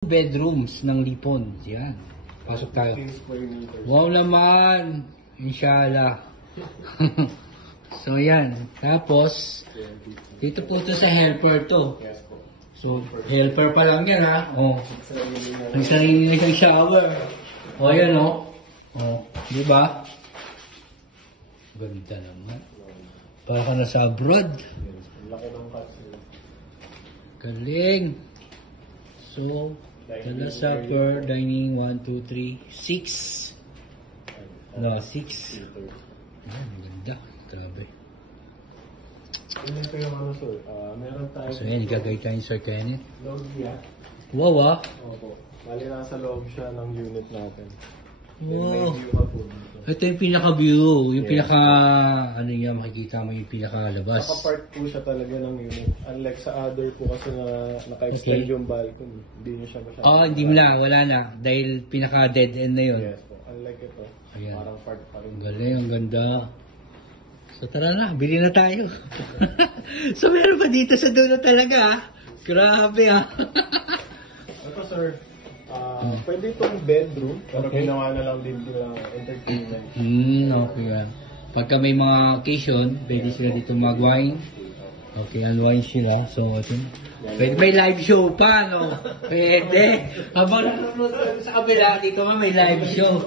bedrooms ng Lipon. Yan. Pasok tayo. Wow naman. Inshallah. So yan. Tapos, dito po ito sa helper to. So, helper pa lang yan ha. Oh. Ang sarili na siyang shower. O yan o. Oh. Diba? Ganda naman. Para ka na sa abroad. Galing. So, dala supper, dining, 1, 2, 3, 6. No, 6. Ah, maganda. Grabe. Ano pa yung ano, sir? Meron tayo. So, yan, igagay tayo yung Sir Kenneth. Loob niya. Wow, ah. Opo. Bali nasa loob siya ng unit natin. Wow. May view ka po dito. Ito yung pinaka-view. Yung pinaka, ano niya, makikita mo yung pinaka-labas. Naka-part po siya talaga ng unit. Unlike sa other po kasi na naka-extend yung balcony. Hindi niya siya masyadong. Oh, hindi mo na. Wala na. Dahil pinaka-dead end na yun. Yes po. Unlike ito. Ayan. Parang part pa rin. Galing, ang ganda. So tara na, bili na tayo. So meron pa dito sa dulo talaga ah. Grabe ah. Ito sir, pwede itong bedroom, pero ginawa na lang din bilang entertainment. Okay yan. Pagka may mga occasion, pwede sila dito mag-wine. Okay, unwind sila. So ito. Pwede may live show pa, no? Pwede. Habang nanonood sa kabila, dito may live show.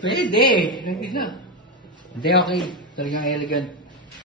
Pwede. Pwede na. Hindi, okay. Talagang elegant.